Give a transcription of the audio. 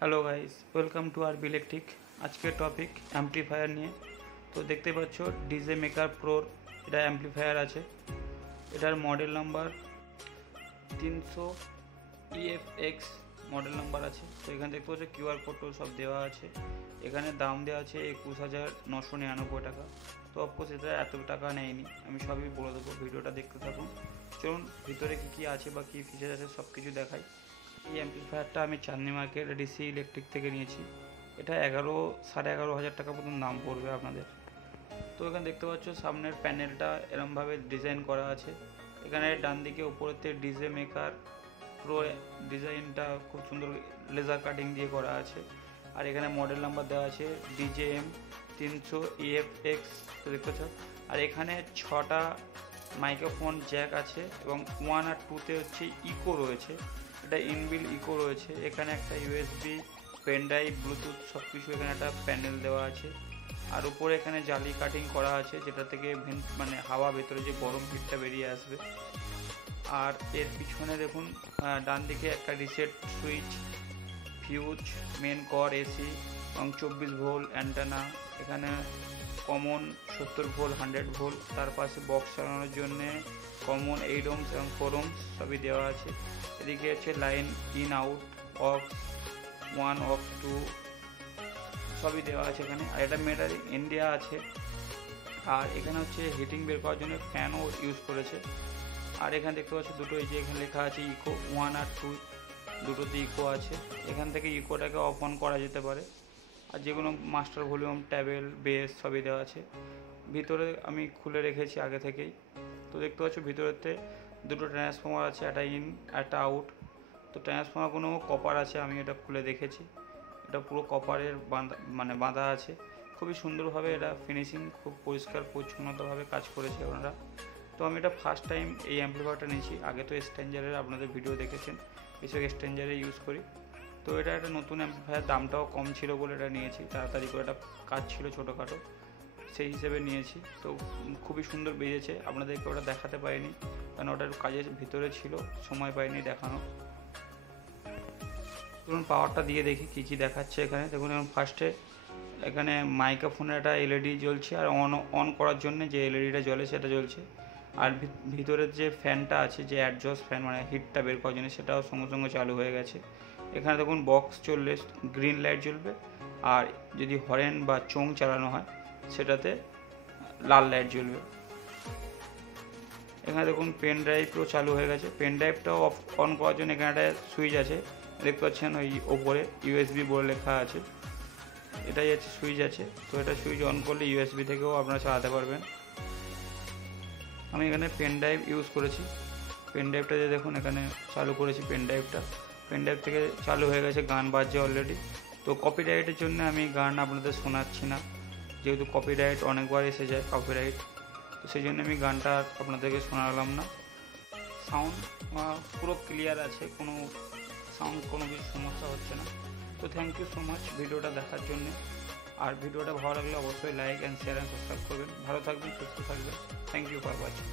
Hello guys, welcome to R B electric. আজকের topic amplifier নিয়ে। তো দেখতে পাচ্ছ ডিজে মেকার প্রোর এটা অ্যাম্পলিফায়ার আছে। এটার model number 300 EFX model number আছে। তো এখানে দেখতে পাচ্ছ কিউআর কোড সব দেওয়া আছে। এখানে দাম দেওয়া আছে 21,999 টাকা। তো অফকোর্স এটা এত টাকা নেয়নি, আমি সবই বলে দেবো, ভিডিওটা দেখতে থাকুন। চলুন ভিতরে কী আছে বা কী ফিচার আছে সব কিছু দেখাই। এই অ্যাম্পলিফায়ারটা আমি চাঁদনি মার্কেট ডিসি ইলেকট্রিক থেকে নিয়েছি। এটা 11,500 টাকা মতন দাম পড়বে আপনাদের। তো এখানে দেখতে পাচ্ছ সামনের প্যানেলটা এরমভাবে ডিজাইন করা আছে। এখানে ডান দিকে উপরেতে ডিজে মেকার প্রো ডিজাইনটা খুব সুন্দর লেজার কাটিং দিয়ে করা আছে। আর এখানে মডেল নাম্বার দেওয়া আছে DJM 300 EFX দেখতে পাচ্ছ। আর এখানে 6টা মাইক্রোফোন জ্যাক আছে এবং 1 আর 2তে হচ্ছে ইকো রয়েছে। এটা ইনবিল ইকো রয়েছে। এখানে একটা USB পেন ড্রাইভ ব্লুটুথ সব কিছু এখানে একটা প্যানেল দেওয়া আছে। আর উপরে এখানে জালি কাটিং করা আছে, যেটা থেকে হাওয়া ভেতরে যে গরম হিটটা বেরিয়ে আসবে। আর এর পিছনে দেখুন ডান দিকে একটা রিসেট সুইচ, ফিউজ, মেন কর, এসি এবং 24 ভোল্ট অ্যান্টেনা। এখানে কমন 70 ভোল্ট, 100 ভোল্ট। তার পাশে বক্স চালানোর জন্যে কমন 8 ohms এবং 4 ohms সবই দেওয়া আছে। এদিকে হচ্ছে line in out, aux 1, aux 2 সবই দেওয়া আছে এখানে। আর এটা মেটাল ইন্ডিয়া আছে। আর এখানে হচ্ছে হিটিং বের করার জন্য ফ্যানও ইউজ করেছে। আর এখানে দেখতে পাচ্ছি দুটো, এই যে এখানে লেখা আছে ইকো 1 আর 2, দুটোতে ইকো আছে। এখান থেকে ইকোটাকে অফ অন করা যেতে পারে। আর যে কোনো মাস্টার ভলিউম, ট্যাবেল, বেস সবই দেওয়া আছে। ভিতরে আমি খুলে রেখেছি আগে থেকেই। তো দেখতে পাচ্ছ ভিতরেতে দুটো ট্রান্সফর্মার আছে, একটা ইন একটা আউট। তো ট্রান্সফর্মারগুলো কপার আছে, আমি এটা খুলে দেখেছি। এটা পুরো কপারের বাঁধা আছে। খুবই সুন্দরভাবে এটা ফিনিশিং, খুব পরিষ্কার পরিচ্ছন্নতাভাবে কাজ করেছে ওনারা। তো আমি এটা ফার্স্ট টাইম এই অ্যাম্পলিফায়ারটা নিয়েছি। আগে তো স্ট্যাঞ্জারের আপনাদের ভিডিও দেখেছেন, এসব স্ট্যাঞ্জারে ইউজ করি। তো এটা একটা নতুন অ্যাম্পলিফায়ার, দামটাও কম ছিল বলে এটা নিয়েছি। তাড়াতাড়ি করে একটা কাজ ছিল ছোটোখাটো, সেই হিসেবে নিয়েছি। তো খুবই সুন্দর বেরিয়েছে। আপনাদেরকে ওটা দেখাতে পারিনি, কারণ ওটার কাজের ভিতরে ছিল, সময় পাইনি দেখানো। ধরুন পাওয়ারটা দিয়ে দেখি কী কী দেখাচ্ছে এখানে। দেখুন এখন ফার্স্টে এখানে মাইক্রোফোনের একটা LED জ্বলছে, আর অন করার জন্য যে LEDটা জ্বলে সেটা জ্বলছে। আর ভিতরের যে ফ্যানটা আছে, যে অ্যাডজস্ট ফ্যান হিটটা বের করার জন্য, সেটাও সঙ্গে সঙ্গে চালু হয়ে গেছে। এখানে দেখুন বক্স চললে গ্রিন লাইট জ্বলবে, আর যদি হরেন বা চোং চালানো হয় সেটাতে লাল লাইট জ্বলবে। এখানে দেখুন পেন ড্রাইভও চালু হয়ে গেছে। পেন ড্রাইভটাও অন করার জন্য এখানে একটা সুইচ আছে, দেখতে পাচ্ছেন ওই ওপরে USB বলে লেখা আছে, এটাই আছে সুইচ আছে। তো এটা সুইচ অন করলে USB থেকেও আপনারা চালাতে পারবেন। আমি এখানে পেন ড্রাইভ ইউজ করেছি। পেন ড্রাইভটা যে দেখুন এখানে চালু করেছি পেন ড্রাইভটা। পেন ড্রাইভ থেকে চালু হয়ে গেছে, গান বাজছে অলরেডি। তো কপিরাইটের জন্য আমি গান আপনাদের শোনাচ্ছি না, যেহেতু কপিরাইট অনেকবার এসে যায় কপিরাইট। তো সেই জন্য আমি গানটা আপনাদেরকে শোনালাম না। সাউন্ড পুরো ক্লিয়ার আছে, কোনো কিছু সমস্যা হচ্ছে না। তো থ্যাংক ইউ সো মাচ ভিডিওটা দেখার জন্য। আর ভিডিওটা ভালো লাগলে অবশ্যই like and share and subscribe করবেন। ভালো থাকবেন, সুস্থ থাকবেন। Thank you for watching.